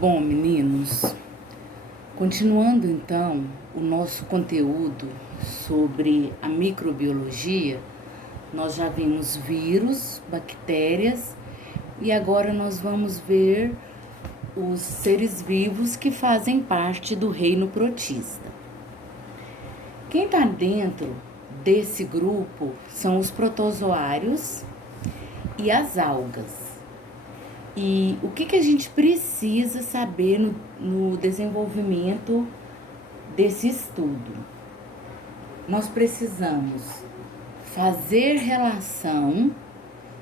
Bom, meninos, continuando então o nosso conteúdo sobre a microbiologia, nós já vimos vírus, bactérias e agora nós vamos ver os seres vivos que fazem parte do reino protista. Quem está dentro desse grupo são os protozoários e as algas. E o que a gente precisa saber no desenvolvimento desse estudo? Nós precisamos fazer relação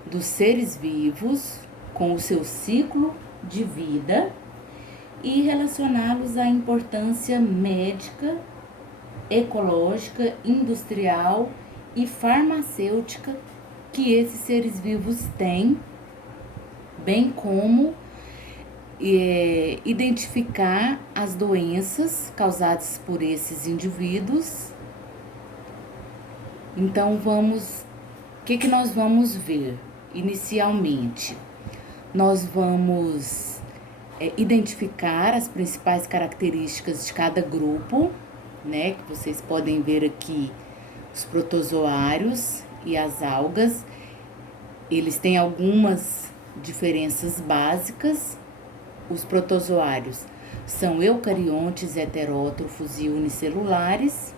dos seres vivos com o seu ciclo de vida e relacioná-los à importância médica, ecológica, industrial e farmacêutica que esses seres vivos têm, bem como identificar as doenças causadas por esses indivíduos. Então, o que nós vamos ver inicialmente? Nós vamos identificar as principais características de cada grupo, né? Que vocês podem ver aqui, os protozoários e as algas. Eles têm algumas diferenças básicas. Os protozoários são eucariontes, heterótrofos e unicelulares.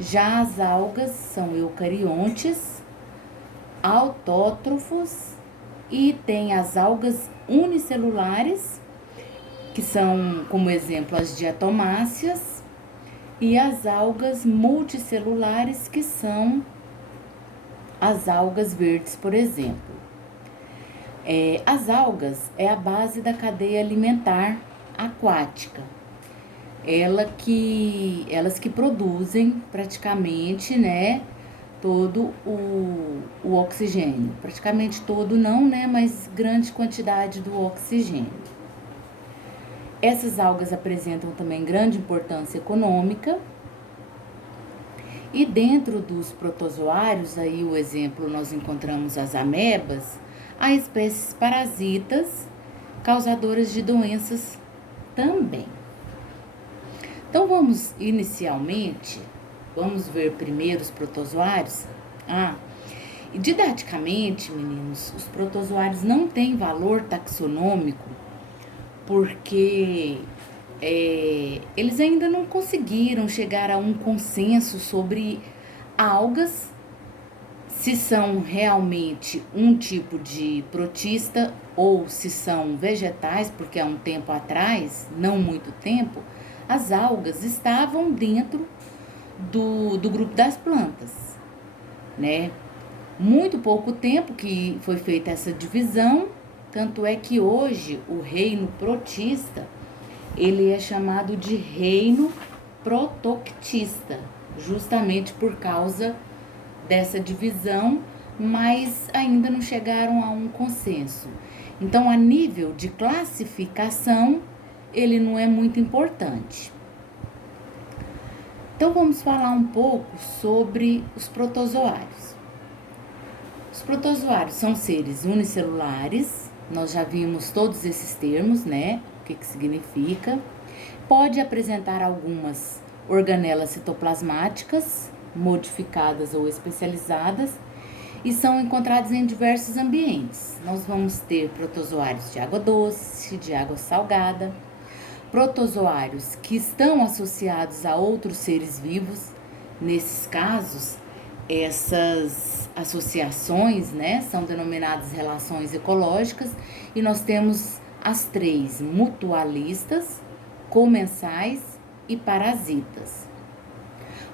Já as algas são eucariontes, autótrofos e tem as algas unicelulares, que são, como exemplo, as diatomáceas, e as algas multicelulares, que são as algas verdes, por exemplo. As algas é a base da cadeia alimentar aquática. Elas que produzem praticamente, né, todo o oxigênio. Praticamente todo não, né, mas grande quantidade do oxigênio. Essas algas apresentam também grande importância econômica. E dentro dos protozoários, aí o exemplo, nós encontramos as amebas, há espécies parasitas causadoras de doenças também. Então, vamos ver primeiro os protozoários. E didaticamente, meninos, os protozoários não têm valor taxonômico porque eles ainda não conseguiram chegar a um consenso sobre algas, se são realmente um tipo de protista ou se são vegetais, porque há um tempo atrás, não muito tempo, as algas estavam dentro do grupo das plantas, né? Muito pouco tempo que foi feita essa divisão, tanto é que hoje o reino protista, ele é chamado de reino protoctista, justamente por causa dessa divisão, mas ainda não chegaram a um consenso. Então, a nível de classificação, ele não é muito importante. Então, vamos falar um pouco sobre os protozoários. Os protozoários são seres unicelulares, nós já vimos todos esses termos, né? O que significa. Pode apresentar algumas organelas citoplasmáticas, modificadas ou especializadas, e são encontrados em diversos ambientes. Nós vamos ter protozoários de água doce, de água salgada, protozoários que estão associados a outros seres vivos. Nesses casos, essas associações, né, são denominadas relações ecológicas, e nós temos as três: mutualistas, comensais e parasitas.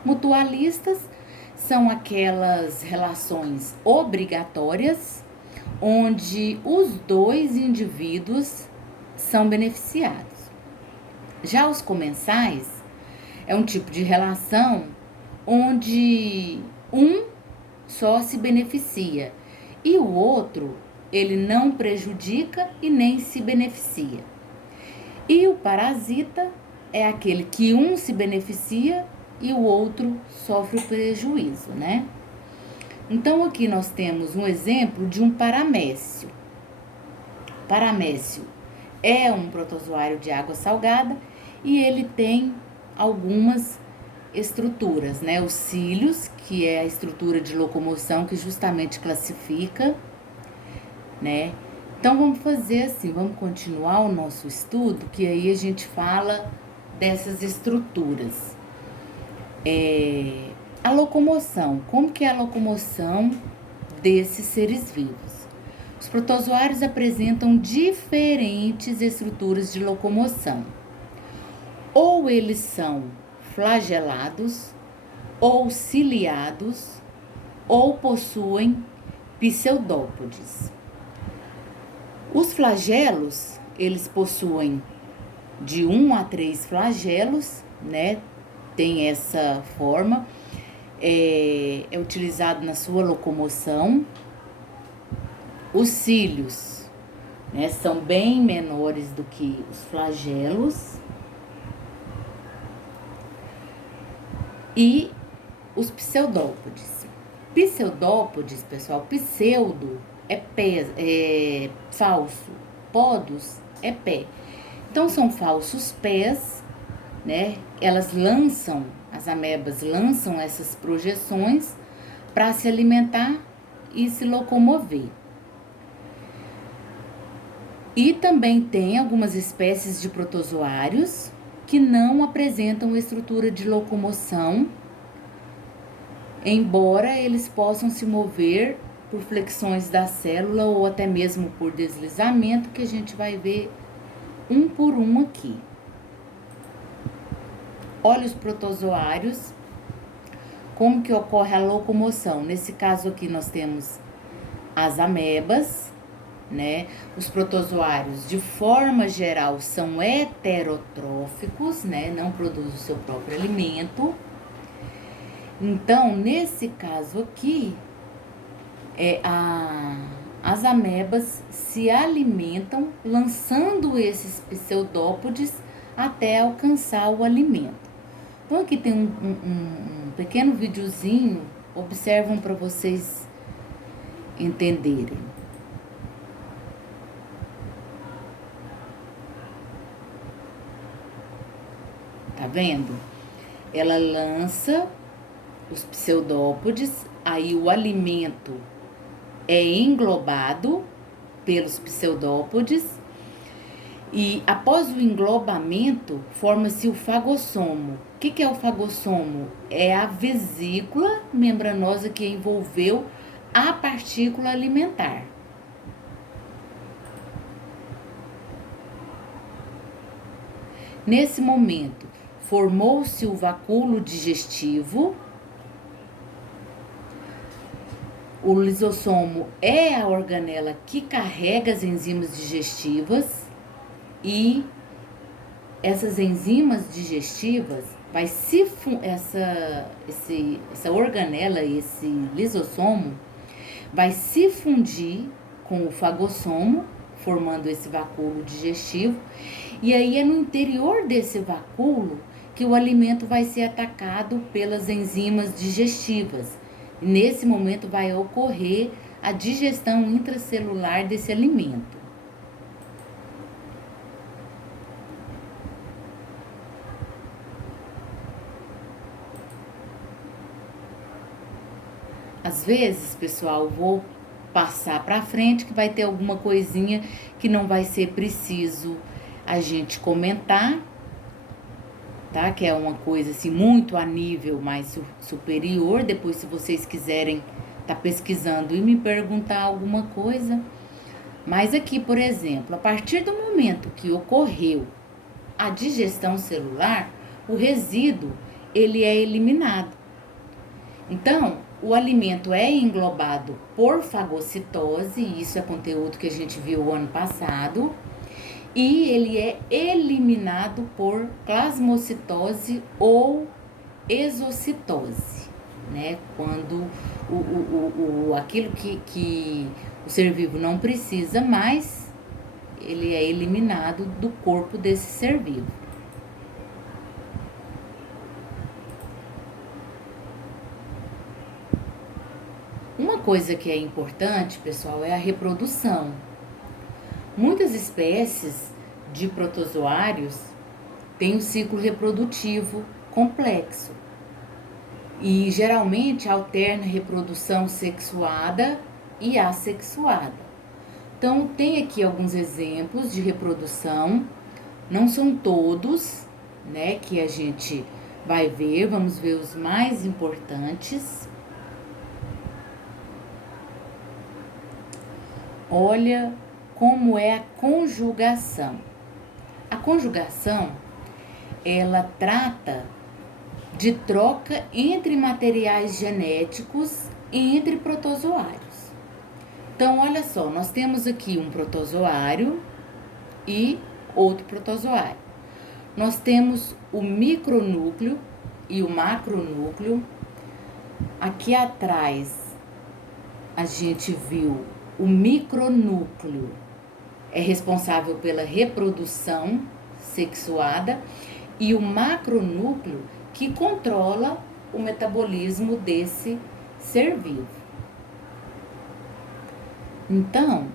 Mutualistas são aquelas relações obrigatórias onde os dois indivíduos são beneficiados. Já os comensais é um tipo de relação onde um só se beneficia e o outro, ele não prejudica e nem se beneficia. E o parasita é aquele que um se beneficia e o outro sofre o prejuízo, né? Então, aqui nós temos um exemplo de um paramécio. Paramécio é um protozoário de água salgada e ele tem algumas estruturas, né? Os cílios, que é a estrutura de locomoção que justamente classifica, né? Então vamos fazer assim, vamos continuar o nosso estudo, que aí a gente fala dessas estruturas. A locomoção, como que é a locomoção desses seres vivos? Os protozoários apresentam diferentes estruturas de locomoção. Ou eles são flagelados, ou ciliados, ou possuem pseudópodes. Os flagelos, eles possuem de 1 a 3 flagelos, né? Tem essa forma, é utilizado na sua locomoção. Os cílios, né, são bem menores do que os flagelos. E os pseudópodes. Pseudópodes, pessoal, pseudo é falso, podos é pé. Então são falsos pés, né? As amebas lançam essas projeções para se alimentar e se locomover. E também tem algumas espécies de protozoários que não apresentam estrutura de locomoção, embora eles possam se mover por flexões da célula ou até mesmo por deslizamento, que a gente vai ver um por um aqui. Olha os protozoários, como que ocorre a locomoção. Nesse caso aqui nós temos as amebas, né? Os protozoários, de forma geral, são heterotróficos, né? Não produzem o seu próprio alimento. Então, nesse caso aqui, as amebas se alimentam lançando esses pseudópodes até alcançar o alimento. Então, aqui tem um pequeno videozinho, observam para vocês entenderem. Tá vendo? Ela lança os pseudópodes, aí o alimento é englobado pelos pseudópodes e após o englobamento forma-se o fagossomo. O que é o fagossomo? É a vesícula membranosa que envolveu a partícula alimentar. Nesse momento, formou-se o vacúolo digestivo. O lisossomo é a organela que carrega as enzimas digestivas e essas enzimas digestivas essa organela, esse lisossomo, vai se fundir com o fagossomo, formando esse vacúolo digestivo. E aí é no interior desse vacúolo que o alimento vai ser atacado pelas enzimas digestivas. Nesse momento vai ocorrer a digestão intracelular desse alimento. Às vezes, pessoal, vou passar para frente que vai ter alguma coisinha que não vai ser preciso a gente comentar, tá? Que é uma coisa assim muito a nível mais superior. Depois, se vocês quiserem tá pesquisando e me perguntar alguma coisa. Mas aqui, por exemplo, a partir do momento que ocorreu a digestão celular, o resíduo, ele é eliminado. Então, o alimento é englobado por fagocitose, isso é conteúdo que a gente viu ano passado, e ele é eliminado por plasmocitose ou exocitose, né? Quando aquilo que o ser vivo não precisa mais, ele é eliminado do corpo desse ser vivo. Uma coisa que é importante, pessoal, é a reprodução. Muitas espécies de protozoários tem um ciclo reprodutivo complexo e geralmente alterna reprodução sexuada e assexuada. Então, tem aqui alguns exemplos de reprodução, não são todos, né, que a gente vai ver, vamos ver os mais importantes. Olha como é a conjugação. A conjugação, ela trata de troca entre materiais genéticos e entre protozoários. Então, olha só, nós temos aqui um protozoário e outro protozoário. Nós temos o micronúcleo e o macronúcleo. Aqui atrás, a gente viu o micronúcleo é responsável pela reprodução sexuada e o macronúcleo que controla o metabolismo desse ser vivo. Então,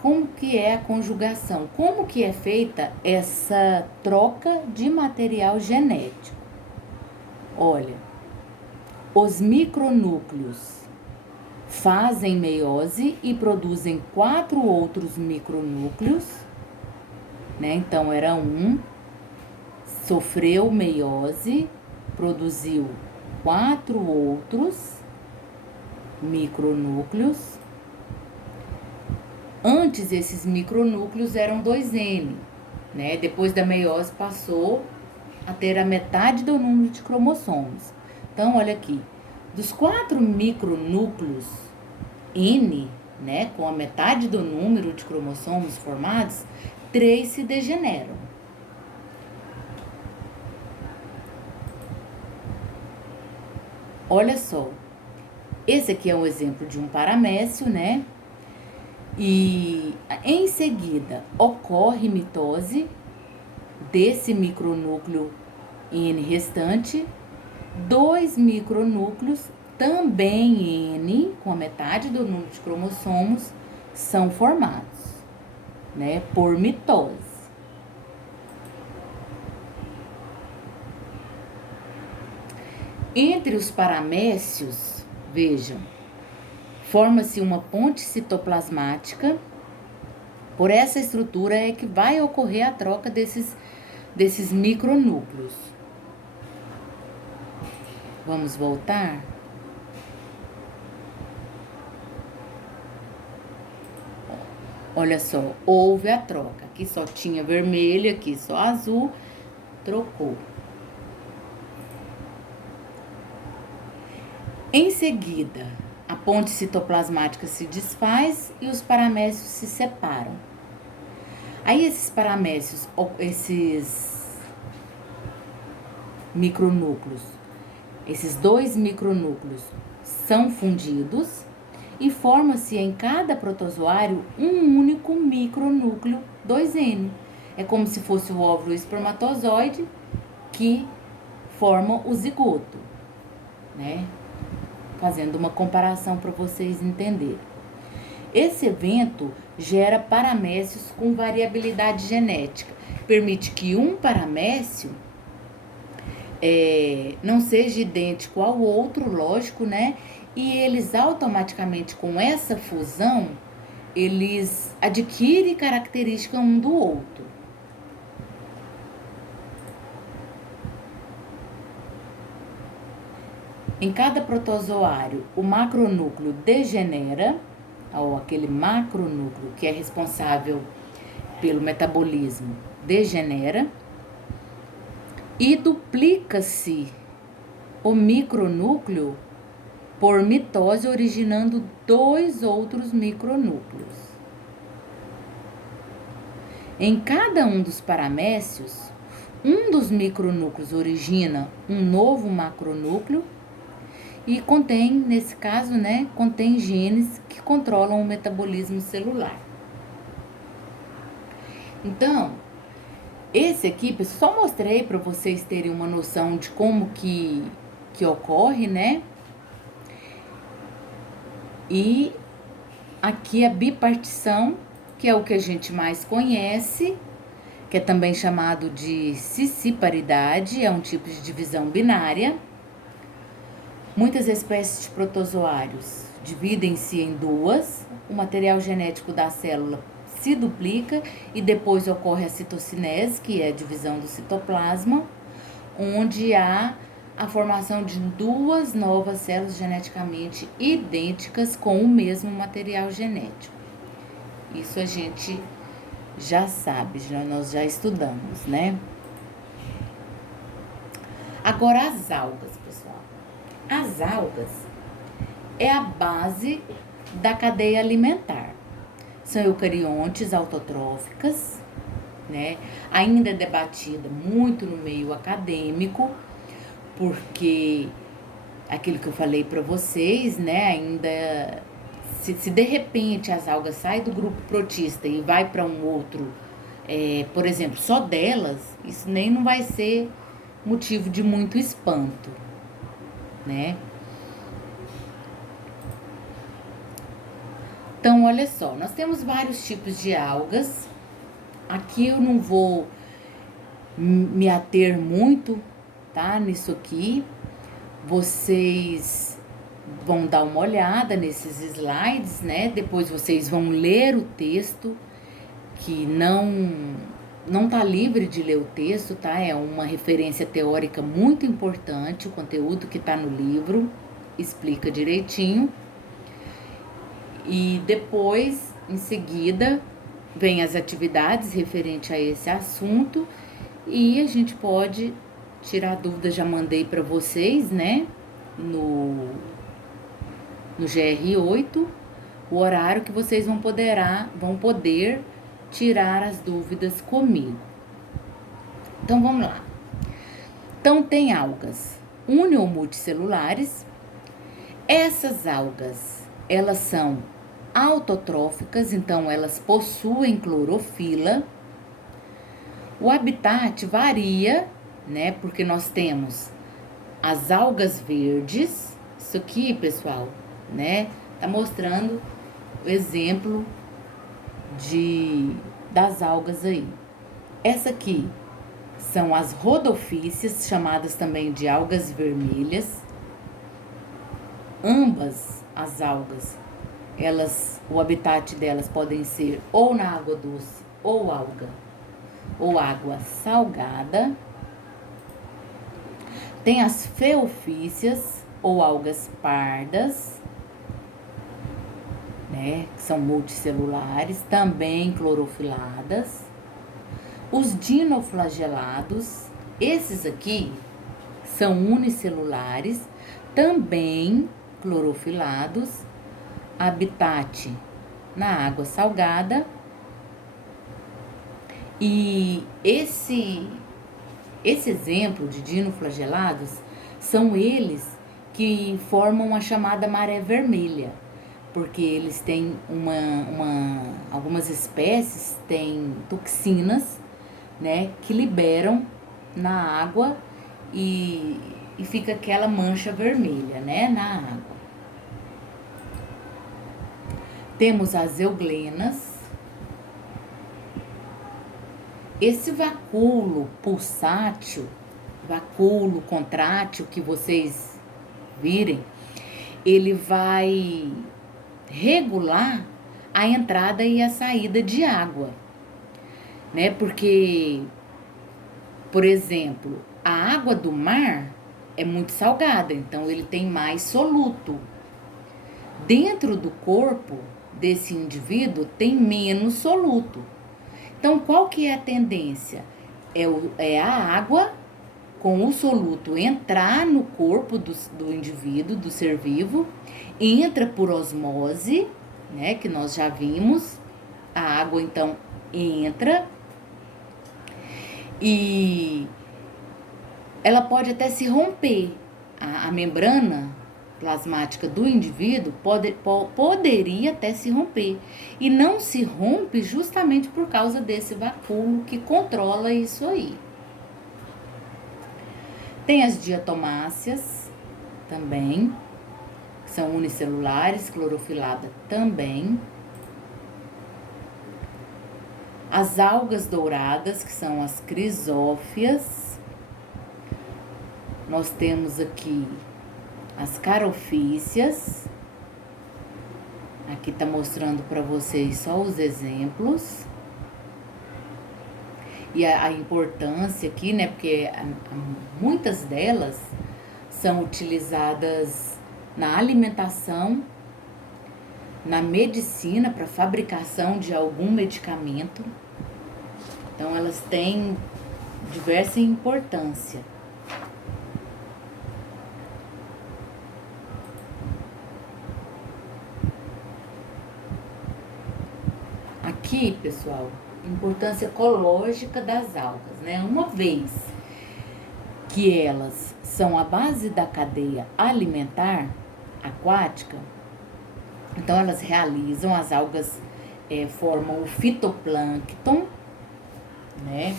como que é a conjugação? Como que é feita essa troca de material genético? Olha, os micronúcleos fazem meiose e produzem 4 outros micronúcleos, né? Então, era um, sofreu meiose, produziu 4 outros micronúcleos. Antes, esses micronúcleos eram 2N, né? Depois da meiose passou a ter a metade do número de cromossomos. Então, olha aqui, dos 4 micronúcleos N, né, com a metade do número de cromossomos formados, 3 se degeneram. Olha só, esse aqui é um exemplo de um paramécio, né? E em seguida ocorre mitose desse micronúcleo N restante, 2 micronúcleos também N, com a metade do número de cromossomos, são formados, né, por mitose. Entre os paramécios, vejam, forma-se uma ponte citoplasmática. Por essa estrutura é que vai ocorrer a troca desses micronúcleos. Vamos voltar? Olha só, houve a troca. Aqui só tinha vermelho, aqui só azul, trocou. Em seguida, a ponte citoplasmática se desfaz e os paramécios se separam. Aí esses paramécios, esses micronúcleos, esses 2 micronúcleos são fundidos e forma-se em cada protozoário um único micronúcleo 2N. É como se fosse o óvulo espermatozoide que forma o zigoto, né? Fazendo uma comparação para vocês entenderem. Esse evento gera paramécios com variabilidade genética. Permite que um paramécio não seja idêntico ao outro, lógico, né? E eles automaticamente, com essa fusão, eles adquirem característica um do outro. Em cada protozoário, o macronúcleo degenera, ou aquele macronúcleo que é responsável pelo metabolismo, degenera, e duplica-se o micronúcleo por mitose, originando 2 outros micronúcleos. Em cada um dos paramécios, um dos micronúcleos origina um novo macronúcleo e contém, nesse caso, né, contém genes que controlam o metabolismo celular. Então, esse aqui, pessoal, só mostrei para vocês terem uma noção de como que ocorre, né? E aqui a bipartição, que é o que a gente mais conhece, que é também chamado de cisciparidade, é um tipo de divisão binária. Muitas espécies de protozoários dividem-se em duas. O material genético da célula se duplica e depois ocorre a citocinese, que é a divisão do citoplasma, onde há a formação de duas novas células geneticamente idênticas com o mesmo material genético. Isso a gente já sabe, nós já estudamos, né? Agora as algas, pessoal. As algas é a base da cadeia alimentar. São eucariontes autotróficas, né? Ainda é debatida muito no meio acadêmico, porque aquilo que eu falei para vocês, né? Ainda se de repente as algas saem do grupo protista e vai para um outro, por exemplo, só delas, isso nem não vai ser motivo de muito espanto, né? Então, olha só, nós temos vários tipos de algas. Aqui eu não vou me ater muito, tá? Nisso aqui. Vocês vão dar uma olhada nesses slides, né? Depois vocês vão ler o texto, que não tá livre de ler o texto, tá? É uma referência teórica muito importante, o conteúdo que tá no livro explica direitinho. E depois, em seguida, vem as atividades referentes a esse assunto e a gente pode tirar dúvidas, já mandei para vocês, né? No GR8, o horário que vocês vão poder tirar as dúvidas comigo. Então, vamos lá. Então, tem algas uni- ou multicelulares. Essas algas, elas são autotróficas, então elas possuem clorofila. O habitat varia, né? Porque nós temos as algas verdes. Isso aqui, pessoal, né? Tá mostrando o exemplo das algas aí. Essa aqui são as rodopícias, chamadas também de algas vermelhas. Ambas as algas, o habitat delas podem ser ou na água doce ou água salgada. Tem as feofícias ou algas pardas, né, que são multicelulares, também clorofiladas. Os dinoflagelados, esses aqui são unicelulares, também clorofilados, habitat na água salgada. E esse exemplo de dinoflagelados são eles que formam a chamada maré vermelha, porque eles têm algumas espécies têm toxinas, né, que liberam na água e fica aquela mancha vermelha, né, na água. Temos as euglenas. Esse vacúolo pulsátil, vacúolo contrátil que vocês virem, ele vai regular a entrada e a saída de água, né? Porque, por exemplo, a água do mar é muito salgada, então ele tem mais soluto. Dentro do corpo desse indivíduo tem menos soluto. Então, qual que é a tendência? É a água com o soluto entrar no corpo do indivíduo, do ser vivo, entra por osmose, né, que nós já vimos. A água, então, entra e ela pode até se romper. A membrana plasmática do indivíduo poderia até se romper. E não se rompe justamente por causa desse vacúolo que controla isso aí. Tem as diatomáceas também, que são unicelulares, clorofilada também. As algas douradas, que são as crisófias. Nós temos aqui as carofícias. Aqui tá mostrando para vocês só os exemplos. E a importância aqui, né? Porque muitas delas são utilizadas na alimentação, na medicina, para fabricação de algum medicamento. Então, elas têm diversa importância. Aqui, pessoal, importância ecológica das algas, né? Uma vez que elas são a base da cadeia alimentar aquática, então elas realizam, as algas formam o fitoplâncton, né?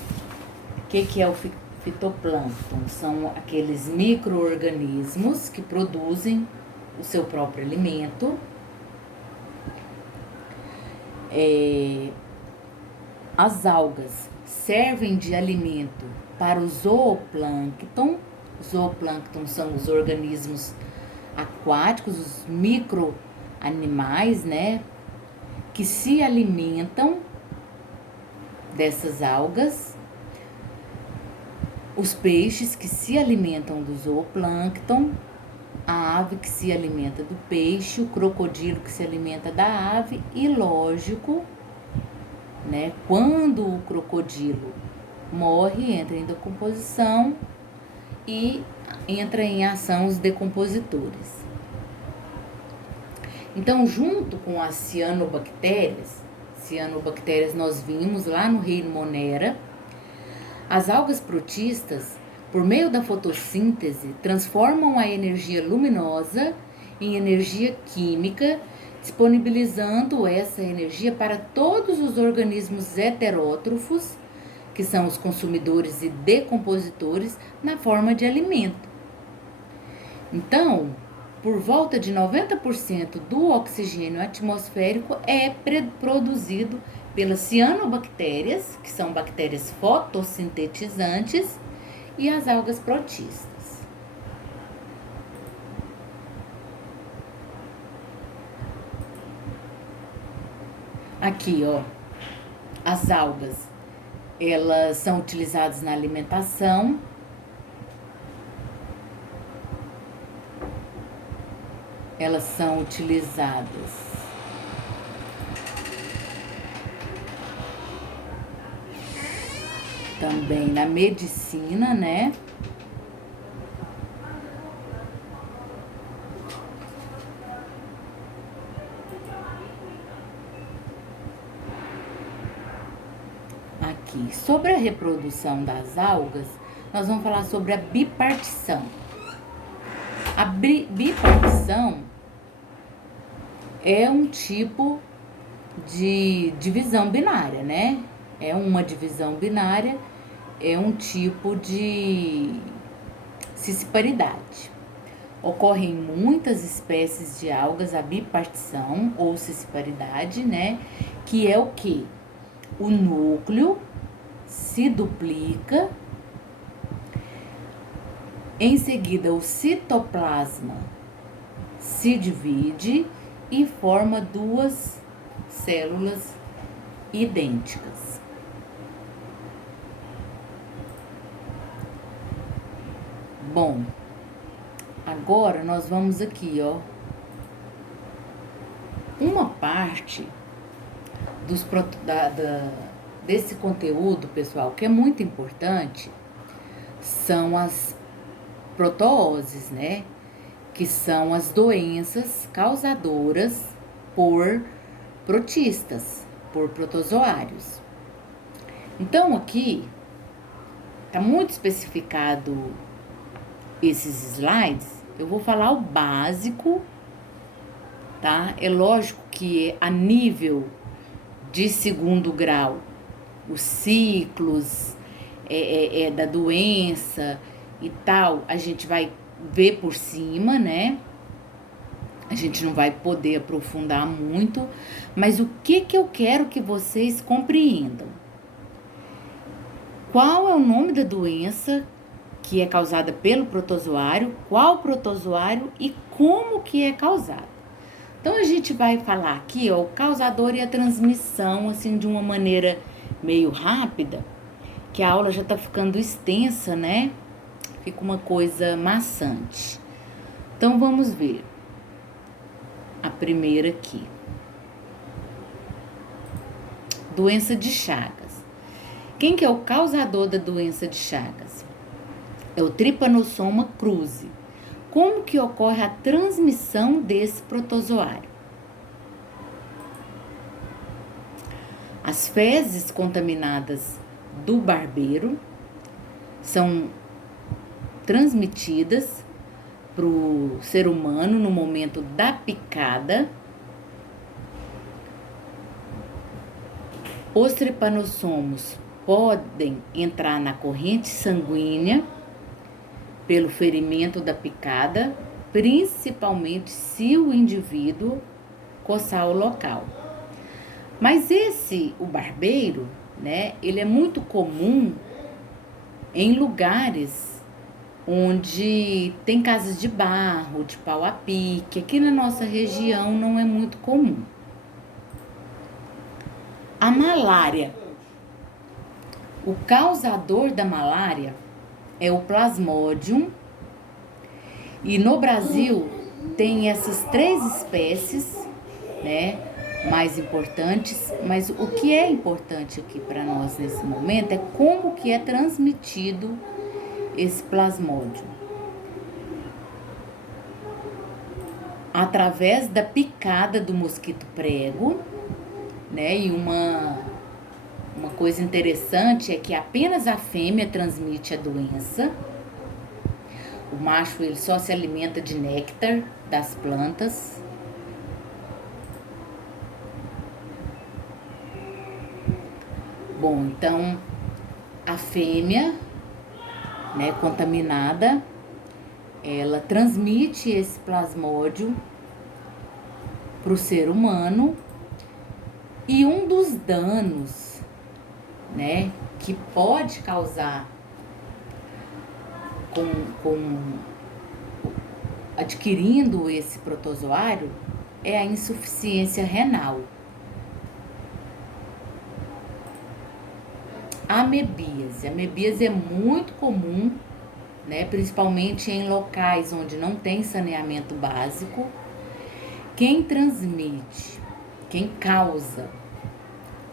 O que é o fitoplâncton? São aqueles micro-organismos que produzem o seu próprio alimento. As algas servem de alimento para o zooplâncton. O zooplâncton são os organismos aquáticos, os micro-animais, né? Que se alimentam dessas algas. Os peixes que se alimentam do zooplâncton. A ave que se alimenta do peixe, o crocodilo que se alimenta da ave e, lógico, né, quando o crocodilo morre, entra em decomposição e entra em ação os decompositores. Então, junto com as cianobactérias nós vimos lá no reino Monera, as algas protistas, por meio da fotossíntese, transformam a energia luminosa em energia química, disponibilizando essa energia para todos os organismos heterótrofos, que são os consumidores e decompositores, na forma de alimento. Então, por volta de 90% do oxigênio atmosférico é produzido pelas cianobactérias, que são bactérias fotossintetizantes, e as algas protistas. Aqui, ó, as algas, elas são utilizadas na alimentação. Elas são utilizadas também na medicina, né? Aqui, sobre a reprodução das algas, nós vamos falar sobre a bipartição. A bipartição é um tipo de divisão binária, né? É uma divisão binária, é um tipo de cisparidade. Ocorre em muitas espécies de algas a bipartição ou cisparidade, né? Que é o que? O núcleo se duplica, em seguida o citoplasma se divide e forma duas células idênticas. Bom, agora nós vamos aqui, ó. Uma parte desse conteúdo, pessoal, que é muito importante, são as protooses, né? Que são as doenças causadoras por protistas, por protozoários. Então, aqui tá muito especificado esses slides. Eu vou falar o básico, tá? É lógico que a nível de segundo grau, os ciclos da doença e tal, a gente vai ver por cima, né? A gente não vai poder aprofundar muito, mas o que eu quero que vocês compreendam? qual é o nome da doença que é causada pelo protozoário, qual protozoário e como que é causado. Então, a gente vai falar aqui, ó, o causador e a transmissão, assim, de uma maneira meio rápida, que a aula já tá ficando extensa, né? Fica uma coisa maçante. Então, vamos ver a primeira aqui. Doença de Chagas. Quem que é o causador da doença de Chagas? É o Trypanosoma cruzi. Como que ocorre a transmissão desse protozoário? As fezes contaminadas do barbeiro são transmitidas para o ser humano no momento da picada. Os tripanossomos podem entrar na corrente sanguínea pelo ferimento da picada, principalmente se o indivíduo coçar o local. Mas o barbeiro, né, ele é muito comum em lugares onde tem casas de barro, de pau a pique. Aqui na nossa região não é muito comum. A malária. O causador da malária é o Plasmodium. E no Brasil tem essas 3 espécies, né, mais importantes. Mas o que é importante aqui para nós nesse momento é como que é transmitido esse Plasmodium. Através da picada do mosquito prego, né? E uma coisa interessante é que apenas a fêmea transmite a doença. O macho, ele só se alimenta de néctar das plantas. Bom, então a fêmea, né, contaminada, ela transmite esse plasmódio para o ser humano. E um dos danos, né, que pode causar com adquirindo esse protozoário é a insuficiência renal. A amebíase. A amebíase é muito comum, né, principalmente em locais onde não tem saneamento básico. Quem transmite, quem causa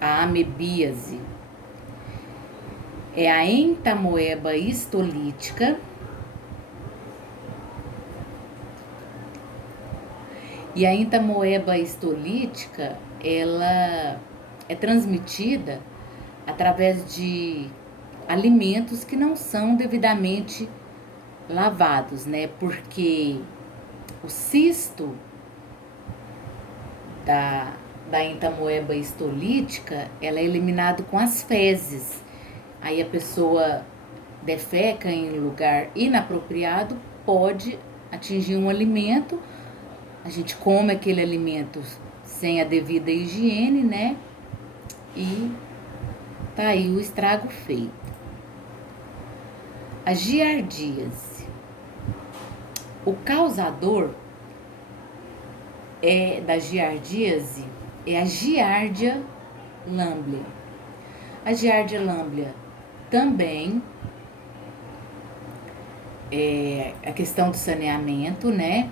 a amebíase é a entamoeba histolítica. E a entamoeba histolítica, ela é transmitida através de alimentos que não são devidamente lavados, né? Porque o cisto da entamoeba histolítica, ela é eliminado com as fezes. Aí a pessoa defeca em lugar inapropriado, pode atingir um alimento, a gente come aquele alimento sem a devida higiene, né? E tá aí o estrago feito. A giardíase. O causador da giardíase é a Giardia lamblia. A Giardia lamblia também é a questão do saneamento, né?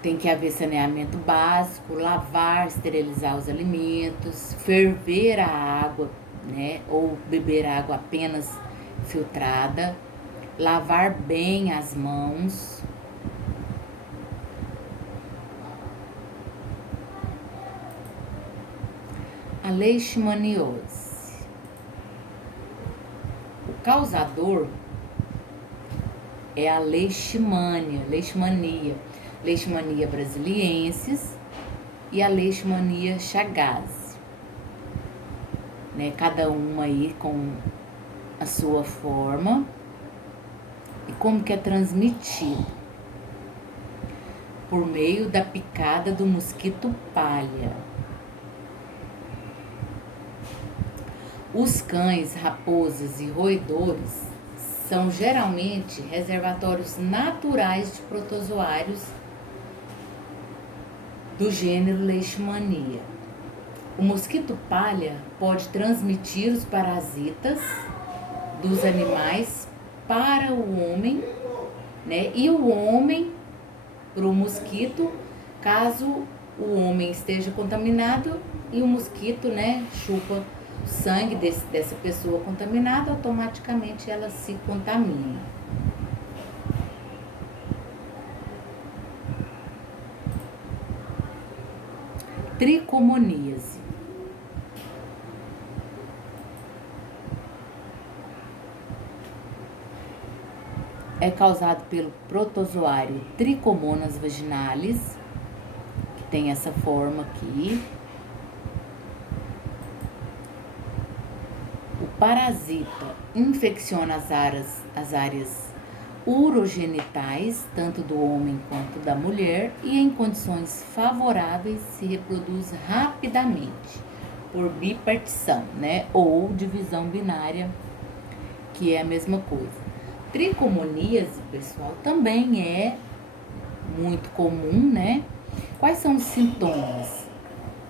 Tem que haver saneamento básico, lavar, esterilizar os alimentos, ferver a água, né? Ou beber água apenas filtrada, lavar bem as mãos. A leishmaniose. O causador é a leishmania, Leishmania brasiliensis e a Leishmania chagas, né? Cada uma aí com a sua forma. E como que é transmitido? Por meio da picada do mosquito palha. Os cães, raposas e roedores são geralmente reservatórios naturais de protozoários do gênero Leishmania. O mosquito palha pode transmitir os parasitas dos animais para o homem, né? E o homem para o mosquito, caso o homem esteja contaminado e o mosquito, né, chupa o sangue dessa pessoa contaminada, automaticamente ela se contamina. Tricomoníase. É causado pelo protozoário Trichomonas vaginalis, que tem essa forma aqui. O parasita infecciona as áreas urogenitais, tanto do homem quanto da mulher, e em condições favoráveis se reproduz rapidamente, por bipartição, né? Ou divisão binária, que é a mesma coisa. Tricomoníase, pessoal, também é muito comum, né? Quais são os sintomas?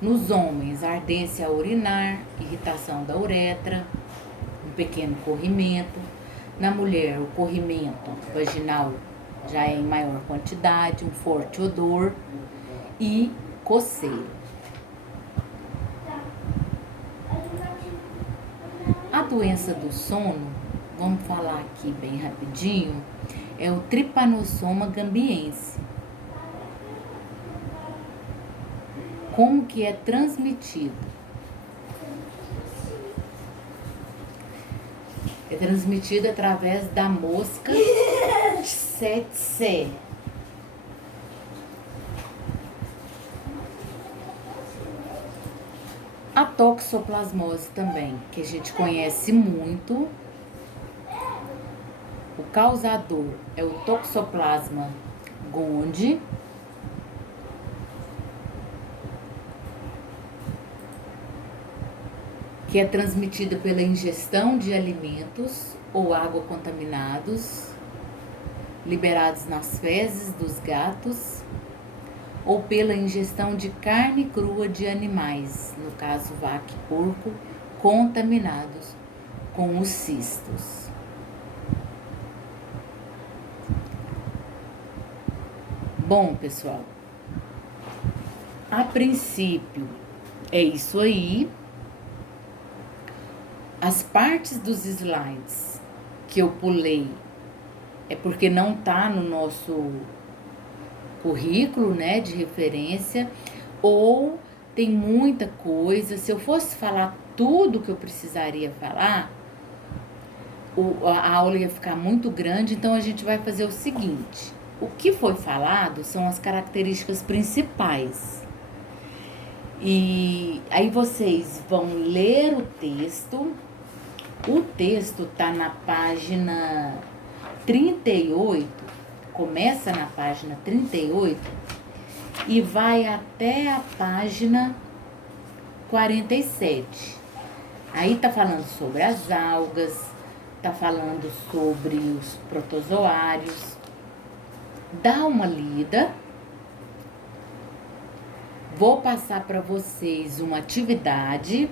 Nos homens, ardência urinar, irritação da uretra, um pequeno corrimento. Na mulher, o corrimento vaginal já é em maior quantidade, um forte odor e coceira. A doença do sono, vamos falar aqui bem rapidinho, é o Trypanosoma gambiense. Como que é transmitido? É transmitido através da mosca tsetse. A toxoplasmose também, que a gente conhece muito. O causador é o Toxoplasma gondii. Que é transmitida pela ingestão de alimentos ou água contaminados, liberados nas fezes dos gatos, ou pela ingestão de carne crua de animais, no caso vaca e porco, contaminados com os cistos. Bom, pessoal, a princípio é isso aí. As partes dos slides que eu pulei é porque não tá no nosso currículo, né, de referência, ou tem muita coisa. Se eu fosse falar tudo que eu precisaria falar, a aula ia ficar muito grande, então a gente vai fazer o seguinte: o que foi falado são as características principais. E aí vocês vão ler o texto. O texto está na página 38, começa na página 38 e vai até a página 47. Aí tá falando sobre as algas, tá falando sobre os protozoários. Dá uma lida. Vou passar para vocês uma atividade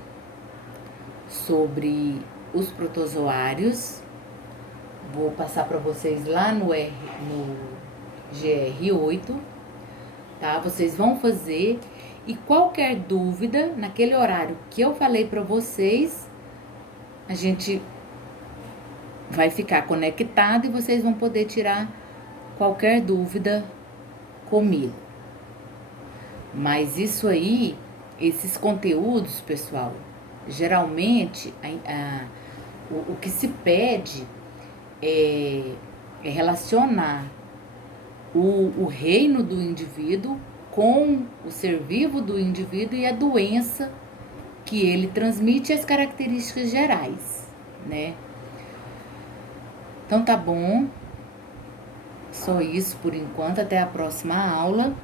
sobre os protozoários. Vou passar para vocês lá no GR8, tá? Vocês vão fazer, e qualquer dúvida, naquele horário que eu falei para vocês, a gente vai ficar conectado e vocês vão poder tirar qualquer dúvida comigo. Mas isso aí, esses conteúdos, pessoal, geralmente o que se pede é relacionar o reino do indivíduo com o ser vivo do indivíduo e a doença que ele transmite, as características gerais, né? Então tá bom, só isso por enquanto, até a próxima aula.